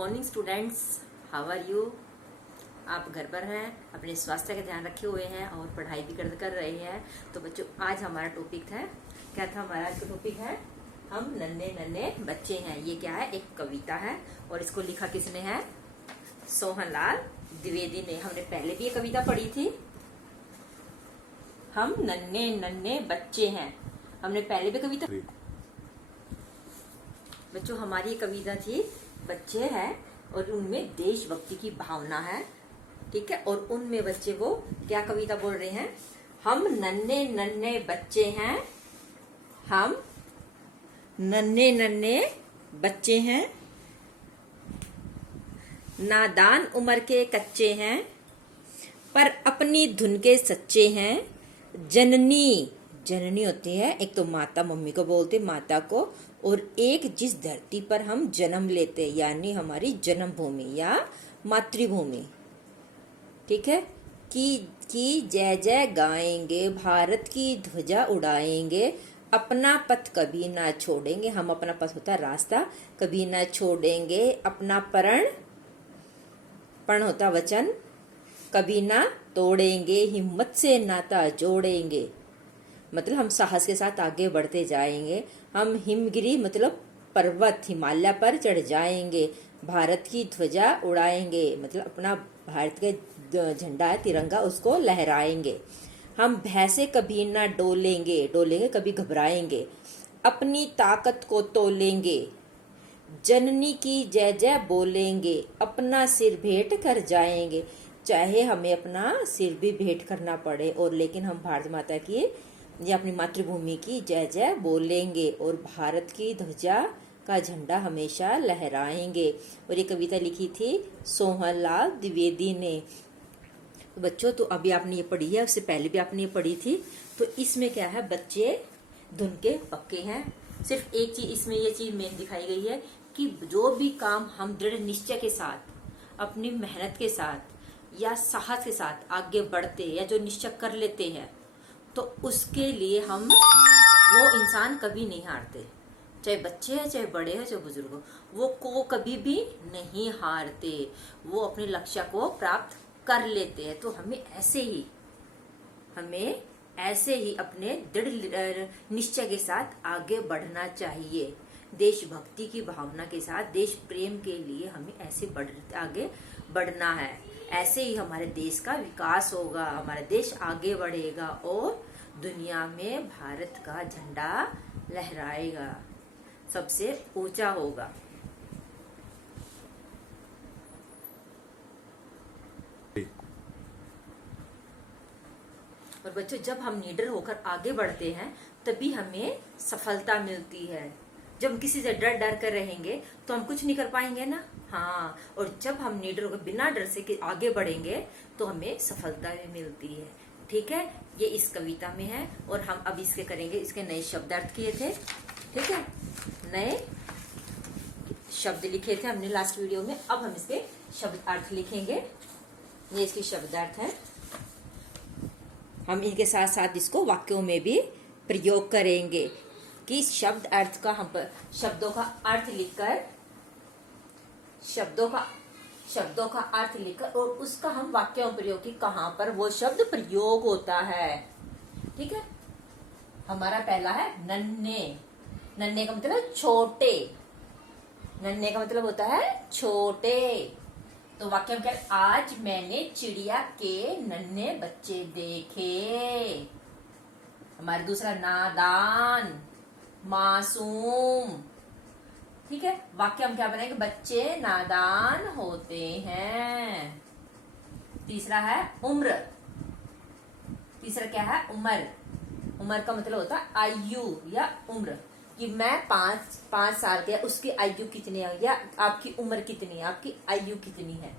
Morning students, how are you. आप घर पर हैं, अपने स्वास्थ्य का ध्यान रखे हुए हैं और पढ़ाई भी कर रहे हैं। तो बच्चों, आज हमारा टॉपिक था, क्या था हमारा आज का टॉपिक है, हम नन्हे नन्हे बच्चे हैं। ये क्या है, एक कविता है और इसको लिखा किसने है, सोहनलाल द्विवेदी ने। हमने पहले भी ये कविता पढ़ी थी, हम नन्हे नन्हे बच्चे हैं। हमने पहले भी कविता, बच्चों हमारी कविता थी बच्चे हैं और उनमें देशभक्ति की भावना है, ठीक है। और उनमें बच्चे वो क्या कविता बोल रहे हैं, हम नन्हे नन्हे बच्चे हैं, हम नन्हे नन्हे बच्चे हैं, नादान उम्र के कच्चे हैं, पर अपनी धुन के सच्चे हैं। जननी, जननी होती है एक तो माता, मम्मी को बोलते माता को, और एक जिस धरती पर हम जन्म लेते यानी हमारी जन्मभूमि या मातृभूमि, ठीक है। की जय जय गाएंगे, भारत की ध्वजा उड़ाएंगे, अपना पथ कभी ना छोड़ेंगे। हम अपना पथ होता है रास्ता, कभी ना छोड़ेंगे। अपना पण होता वचन, कभी ना तोड़ेंगे। हिम्मत से नाता जोड़ेंगे, मतलब हम साहस के साथ आगे बढ़ते जाएंगे। हम हिमगिरी मतलब पर्वत, हिमालय पर चढ़ जाएंगे। भारत की ध्वजा उड़ाएंगे, मतलब अपना भारत का झंडा है तिरंगा, उसको लहराएंगे। हम भैंसे कभी ना डोलेंगे, डोलेंगे कभी घबराएंगे। अपनी ताकत को तोलेंगे, जननी की जय जय बोलेंगे। अपना सिर भेंट कर जाएंगे, चाहे हमें अपना सिर भी भेंट करना पड़े, और लेकिन हम भारत माता की या अपनी मातृभूमि की जय जय बोलेंगे और भारत की ध्वजा का झंडा हमेशा लहराएंगे। और ये कविता लिखी थी सोहनलाल द्विवेदी ने। तो बच्चों, तो अभी आपने ये पढ़ी है, उससे पहले भी आपने ये पढ़ी थी। तो इसमें क्या है, बच्चे धुन के पक्के हैं। सिर्फ एक चीज इसमें ये चीज मेन दिखाई गई है कि जो भी काम हम दृढ़ निश्चय के साथ, अपनी मेहनत के साथ या साहस के साथ आगे बढ़ते या जो निश्चय कर लेते हैं, तो उसके लिए हम वो इंसान कभी नहीं हारते। चाहे बच्चे हैं, चाहे बड़े हैं, चाहे बुजुर्ग हो, वो को कभी भी नहीं हारते। वो अपने लक्ष्य को प्राप्त कर लेते हैं। तो हमें ऐसे ही अपने दृढ़ निश्चय के साथ आगे बढ़ना चाहिए। देशभक्ति की भावना के साथ, देश प्रेम के लिए हमें ऐसे आगे बढ़ना है। ऐसे ही हमारे देश का विकास होगा, हमारा देश आगे बढ़ेगा और दुनिया में भारत का झंडा लहराएगा, सबसे ऊंचा होगा। और बच्चों, जब हम निडर होकर आगे बढ़ते हैं तभी हमें सफलता मिलती है। जब हम किसी से डर कर रहेंगे तो हम कुछ नहीं कर पाएंगे ना। हाँ, और जब हम निडर होकर बिना डर से आगे बढ़ेंगे तो हमें सफलता भी मिलती है, ठीक है। ये इस कविता में है और हम अब इसके करेंगे, इसके नए शब्द अर्थ किए थे, ठीक है। नए शब्द लिखे थे हमने लास्ट वीडियो में, अब हम इसके शब्द अर्थ लिखेंगे। ये इसकी शब्द अर्थ है। हम इनके साथ साथ इसको वाक्यों में भी प्रयोग करेंगे कि शब्द अर्थ का, हम शब्दों का अर्थ लिखकर, शब्दों का अर्थ लिखकर और उसका हम वाक्यों में प्रयोग की कहां पर वो शब्द प्रयोग होता है, ठीक है। हमारा पहला है नन्हे। नन्हे का मतलब छोटे, नन्हे का मतलब होता है छोटे। तो वाक्य में क्या, आज मैंने चिड़िया के नन्हे बच्चे देखे। हमारा दूसरा नादान, मासूम, ठीक है। वाक्य हम क्या बनाएंगे, बच्चे नादान होते हैं। तीसरा है उम्र। तीसरा क्या है, उम्र। उम्र का मतलब होता है आयु या उम्र, कि मैं पांच साल के, उसकी आयु कितनी है या आपकी उम्र कितनी है, आपकी आयु कितनी है।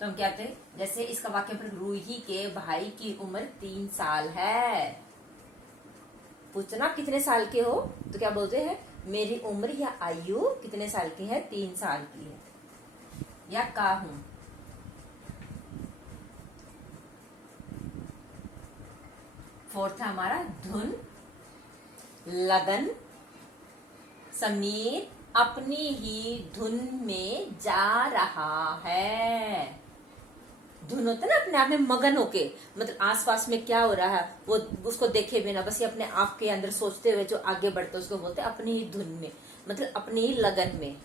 तो हम क्या कहते हैं, जैसे इसका वाक्य पर, रूही के भाई की उम्र 3 साल है। पूछना कितने साल के हो, तो क्या बोलते हैं, मेरी उम्र या आयु कितने साल की है, 3 साल की है, या का हूं। फोर्थ है हमारा धुन, लगन, समीर, अपनी ही धुन में जा रहा है। धुन होता है ना अपने आप में मगन होके, मतलब आसपास में क्या हो रहा है वो उसको देखे बिना बस ये अपने आप के अंदर सोचते हुए जो आगे बढ़ते उसको बोलते हैं अपनी ही धुन में, मतलब अपनी ही लगन में।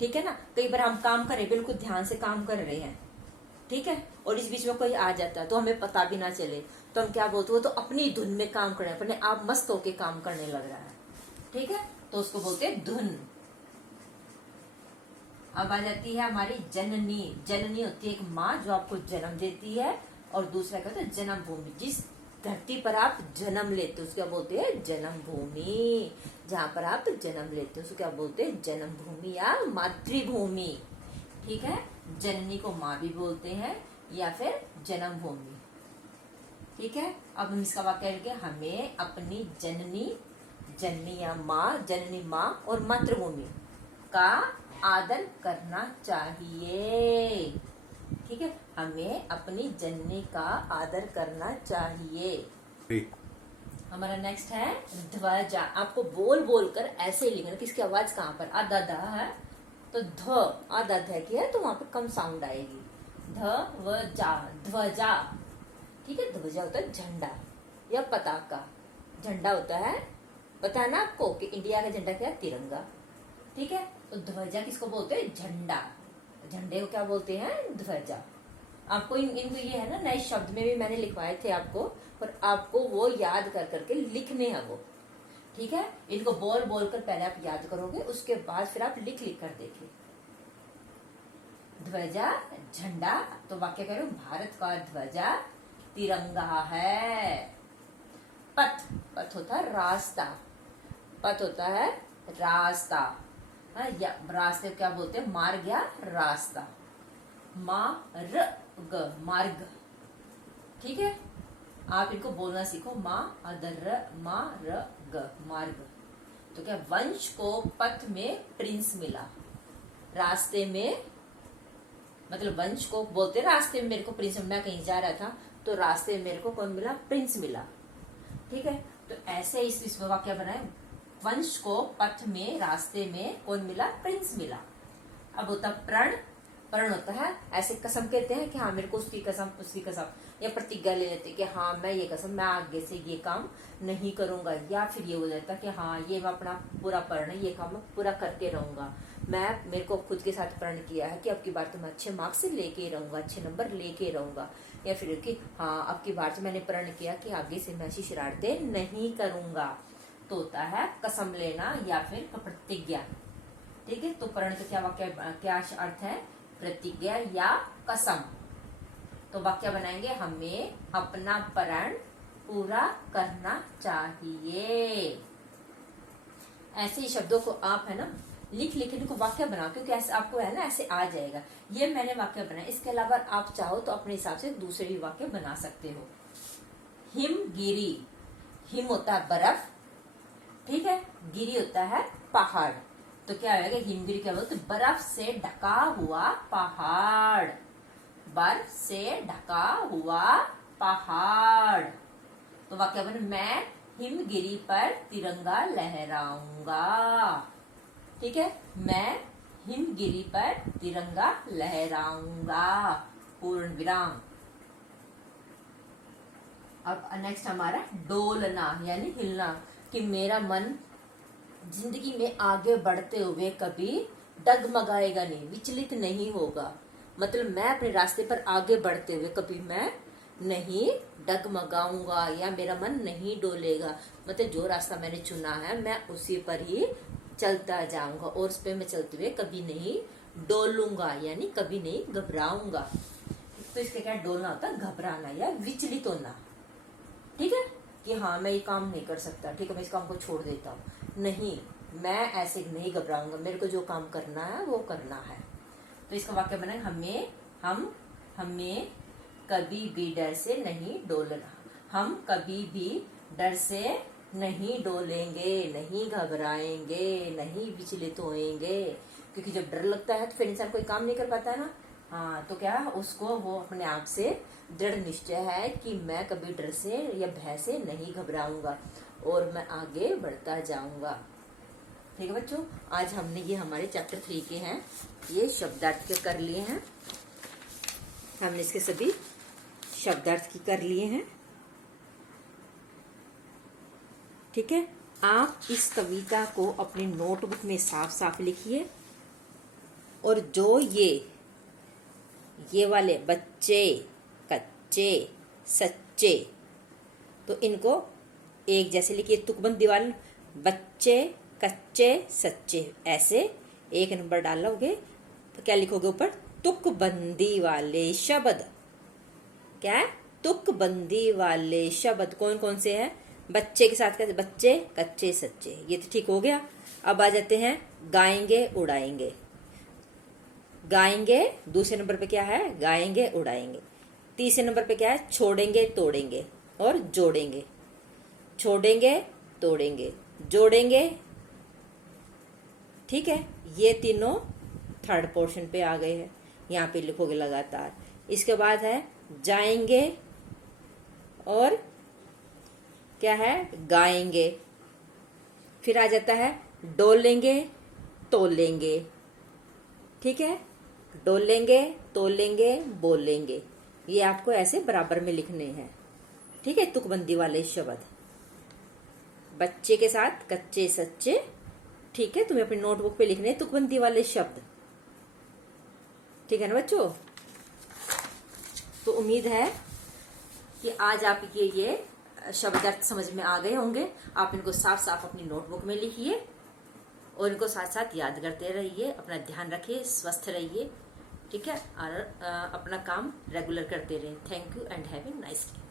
ठीक है ना। कई बार हम काम कर रहे हैं, बिल्कुल ध्यान से काम कर रहे हैं, ठीक है, और इस बीच में कोई आ जाता है तो हमें पता भी ना चले तो हम क्या बोलते हैं, वो तो अपनी धुन में काम कर रहे हैं, अपने आप मस्त होके काम करने लग रहा है। ठीक है, तो उसको बोलते हैं धुन। अब आ जाती है हमारी जननी। जननी होती है एक माँ जो आपको जन्म देती है, और दूसरा क्या होता है जन्म भूमि, जिस धरती पर आप जन्म लेते हो उसको क्या बोलते हैं जन्म भूमि। जहां पर आप जन्म लेते हो उसको क्या बोलते हैं जन्म भूमि या मातृभूमि। ठीक है, जननी को माँ भी बोलते हैं या फिर जन्म भूमि। ठीक है, अब हम इसका वाक्य लिखें, हमें अपनी जननी, जननी या माँ, जननी माँ और मातृभूमि का आदर करना चाहिए। ठीक है, हमें अपनी जननी का आदर करना चाहिए। हमारा नेक्स्ट है ध्वजा। आपको बोल बोल कर ऐसे लिखना कि इसकी आवाज कहाँ पर, आधा ध है तो ध, आधा ध की है तो वहां पर कम साउंड आएगी। ध्वजा, ध्वजा। ठीक है, ध्वजा होता है झंडा या पताका। झंडा होता है, पता है ना आपको कि इंडिया का झंडा क्या है, तिरंगा। ठीक है, तो ध्वजा किसको बोलते हैं, झंडा। झंडे को क्या बोलते हैं, ध्वजा। आपको इनको ये है ना, नए शब्द में भी मैंने लिखवाए थे आपको, पर आपको वो याद कर करके लिखने हैं वो। ठीक है, इनको बोल बोल कर पहले आप याद करोगे, उसके बाद फिर आप लिख लिख कर देखिए। ध्वजा, झंडा। तो वाक्य कह रहे हो, भारत का ध्वजा तिरंगा है। पथ, पथ होता है रास्ता, पथ होता है रास्ता। या रास्ते क्या बोलते हैं, मार्ग या रास्ता। मार्ग, मार्ग। ठीक है, आप इनको बोलना सीखो, मार्ग, मार्ग। तो क्या, वंश को पथ में प्रिंस मिला, रास्ते में, मतलब वंश को बोलते रास्ते में मेरे को प्रिंस, मैं कहीं जा रहा था तो रास्ते में मेरे को कौन मिला, प्रिंस मिला। ठीक है, तो ऐसे इस वाक्य बनाए, वंश को पथ में, रास्ते में कौन मिला, प्रिंस मिला। अब होता प्रण। प्रण होता है ऐसे कसम कहते हैं कि हाँ मेरे को उसकी कसम, उसकी कसम, या प्रतिज्ञा ले लेते कि हाँ मैं ये कसम, मैं आगे से ये काम नहीं करूंगा, या फिर ये हो जाता कि हाँ ये मैं अपना पूरा प्रण है, ये काम मैं पूरा करके रहूंगा। मैं, मेरे को खुद के साथ प्रण किया है कि अब की बार तो मैं अच्छे मार्क्स से लेके रहूंगा, अच्छे नंबर लेके रहूंगा। या फिर कि हाँ अब की बार से मैंने प्रण किया कि आगे से मैं ऐसी शरारतें नहीं करूंगा। तो होता है कसम लेना या फिर प्रतिज्ञा। ठीक है, तो प्रण का क्या वाक्य, क्या अर्थ है, प्रतिज्ञा या कसम। तो वाक्य बनाएंगे, हमें अपना प्रण पूरा करना चाहिए। ऐसे ही शब्दों को आप है ना लिख लिख इनको वाक्य बनाओ, क्योंकि ऐसे आपको है ना ऐसे आ जाएगा। ये मैंने वाक्य बनाया, इसके अलावा आप चाहो तो अपने हिसाब से दूसरे भी वाक्य बना सकते हो। हिमगिरी, हिम होता है बर्फ, ठीक है, गिरी होता है पहाड़। तो क्या होगा, हिमगिरी क्या बोलते, बर्फ से ढका हुआ पहाड़, बर्फ से ढका हुआ पहाड़। तो वाक्य बने, मैं हिमगिरी पर तिरंगा लहराऊंगा। ठीक है, मैं हिमगिरी पर तिरंगा लहराऊंगा, पूर्ण विराम। अब नेक्स्ट हमारा डोलना यानी हिलना, कि मेरा मन जिंदगी में आगे बढ़ते हुए कभी डगमगाएगा नहीं, विचलित नहीं होगा। मतलब मैं अपने रास्ते पर आगे बढ़ते हुए कभी मैं नहीं डगमगाऊंगा या मेरा मन नहीं डोलेगा। मतलब जो रास्ता मैंने चुना है मैं उसी पर ही चलता जाऊंगा, और उस पर मैं चलते हुए कभी नहीं डोलूंगा, यानी कभी नहीं घबराऊंगा। तो इसके क्या, डोलना होता है घबराना या विचलित होना। ठीक है, कि हाँ मैं ये काम नहीं कर सकता, ठीक है मैं इस काम को छोड़ देता हूँ, नहीं मैं ऐसे नहीं घबराऊंगा, मेरे को जो काम करना है वो करना है। तो इसका वाक्य बना, हमें कभी भी डर से नहीं डोलना, हम कभी भी डर से नहीं डोलेंगे, नहीं घबराएंगे, नहीं विचलित होएंगे। क्योंकि जब डर लगता है तो फिर इंसान कोई काम नहीं कर पाता है ना। हाँ, तो क्या उसको वो अपने आप से दृढ़ निश्चय है कि मैं कभी डर से या भय से नहीं घबराऊंगा और मैं आगे बढ़ता जाऊंगा। ठीक है बच्चों, आज हमने ये हमारे चैप्टर 3 के हैं, ये शब्दार्थ के कर लिए हैं। हमने इसके सभी शब्दार्थ की कर लिए हैं। ठीक है, आप इस कविता को अपनी नोटबुक में साफ साफ लिखिए और जो ये वाले बच्चे, कच्चे, सच्चे, तो इनको एक जैसे लिखिए। तुकबंदी वाले बच्चे, कच्चे, सच्चे, ऐसे एक नंबर डालोगे तो क्या लिखोगे ऊपर? तुकबंदी वाले शब्द। क्या है? तुकबंदी वाले शब्द कौन कौन से हैं? बच्चे के साथ कैसे? बच्चे, कच्चे, सच्चे, ये तो ठीक हो गया। अब आ जाते हैं गाएंगे, उड़ाएंगे। गाएंगे दूसरे नंबर पे क्या है? गाएंगे, उड़ाएंगे। तीसरे नंबर पे क्या है? छोड़ेंगे, तोड़ेंगे और जोड़ेंगे। छोड़ेंगे, तोड़ेंगे, जोड़ेंगे। ठीक है, ये तीनों थर्ड पोर्शन पे आ गए हैं, यहाँ पे लिखोगे लगातार। इसके बाद है जाएंगे और क्या है? गाएंगे। फिर आ जाता है डोलेंगे, तोलेंगे। ठीक है, डोलेंगे, तोलेंगे, बोलेंगे, ये आपको ऐसे बराबर में लिखने हैं। ठीक है, तुकबंदी वाले शब्द बच्चे के साथ कच्चे, सच्चे। ठीक है, तुम्हें अपनी नोटबुक पे लिखने हैं तुकबंदी वाले शब्द। ठीक है ना बच्चों? तो उम्मीद है कि आज आपके ये शब्दार्थ समझ में आ गए होंगे। आप इनको साफ साफ अपनी नोटबुक में लिखिए और इनको साथ साथ याद करते रहिए। अपना ध्यान रखिए, स्वस्थ रहिए। ठीक है, और अपना काम रेगुलर करते रहिए। Thank you and have a nice day.